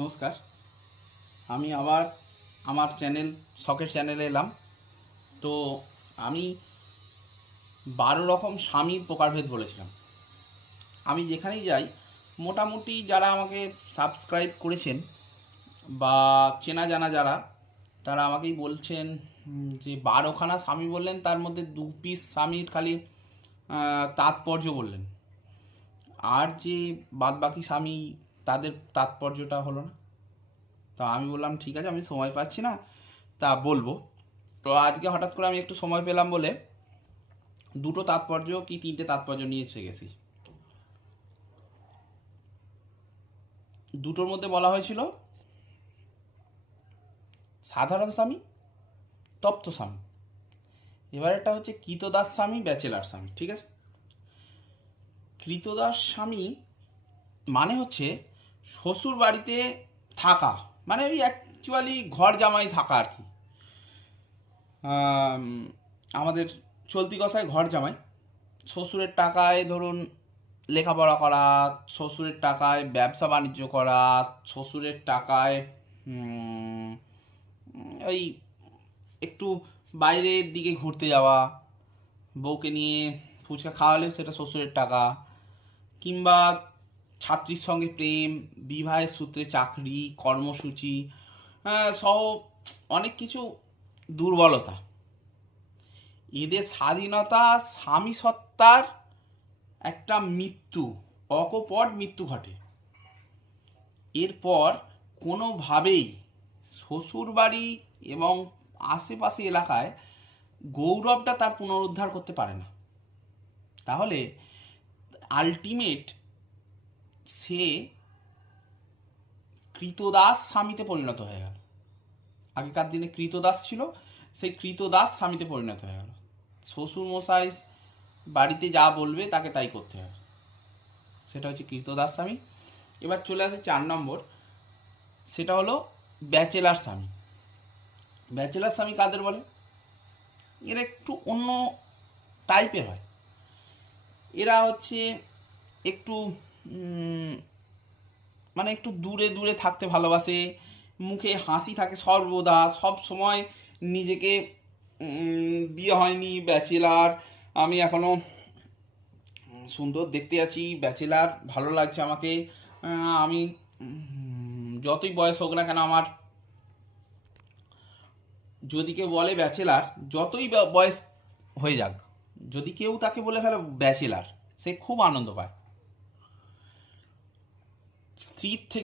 নমস্কার। আমি আবার আমার চ্যানেল, শখের চ্যানেলে এলাম। তো আমি বারো রকম স্বামীর প্রকারভেদ বলেছিলাম। আমি যেখানেই যাই, মোটামুটি যারা আমাকে সাবস্ক্রাইব করেছেন বা চেনা জানা যারা, তারা আমাকেই বলছেন যে বারোখানা স্বামী বললেন, তার মধ্যে দু পিস স্বামীর খালি তাৎপর্য বললেন। আর যে বাদবাকি স্বামী তাদের তাৎপর্যটা হলো না। তা আমি বললাম, ঠিক আছে, আমি সময় পাচ্ছি না। তা বলব। তো আজকে হঠাৎ করে আমি একটু সময় পেলাম বলে দুটো তাৎপর্য কি তিনটে তাৎপর্য নিয়ে এসে গেছি। দুটোর মধ্যে বলা হয়েছিল, সাধারণ স্বামী, তপ্ত স্বামী। এবার একটা হচ্ছে কৃতদাস স্বামী, ব্যাচেলার স্বামী, ঠিক আছে? কৃতদাস স্বামী মানে হচ্ছে শ্বশুর বাড়িতে থাকা মানে ওই অ্যাকচুয়ালি ঘর জামাই থাকা আর কি। আমাদের চলতি কথায় ঘর জামাই। শ্বশুরের টাকায় ধরুন লেখাপড়া করা, শ্বশুরের টাকায় ব্যবসা বাণিজ্য করা, শ্বশুরের টাকায় ওই একটু বাইরের দিকে ঘুরতে যাওয়া, বউকে নিয়ে ফুচকা খাওয়ালেও সেটা শ্বশুরের টাকা, কিংবা ছাত্রীর সঙ্গে প্রেম বিবাহের সূত্রে চাকরি কর্মসূচি আহ, সহ অনেক কিছু দুর্বলতা। এদের স্বাধীনতা স্বামী সত্তার একটা মৃত্যু অকপট মৃত্যু ঘটে। এরপর কোনোভাবেই শ্বশুর বাড়ি এবং আশেপাশে এলাকায় গৌরবটা তার পুনরুদ্ধার করতে পারে না। তাহলে আলটিমেট সে কৃতদাস স্বামীতে পরিণত হয়ে গেল। আগেকার দিনে কৃতদাস ছিল, সেই কৃতদাস স্বামীতে পরিণত হয়ে গেল। শ্বশুর মশাই বাড়িতে যা বলবে তাকে তাই করতে হবে। সেটা হচ্ছে কৃতদাস স্বামী। এবার চলে আসে চার নম্বর, সেটা হলো ব্যাচেলার স্বামী। ব্যাচেলার স্বামী কাদের বলে? এরা একটু অন্য টাইপের হয়। এরা হচ্ছে একটু মানে একটু দূরে দূরে থাকতে ভালোবাসে, মুখে হাসি থাকে সর্বদা, সব সময় নিজেকে বিয়ে হয়নি, ব্যাচেলার, আমি এখনও সুন্দর দেখতে আছি, ব্যাচেলার, ভালো লাগছে আমাকে আমি যতই বয়স হোক না কেন আমার, যদি কেউ বলে ব্যাচেলার, যতই বয়স হয়ে যাক, যদি কেউ তাকে বলে ফেলে ব্যাচেলার, সে খুব আনন্দ পায়। স্ত্রীর থেকে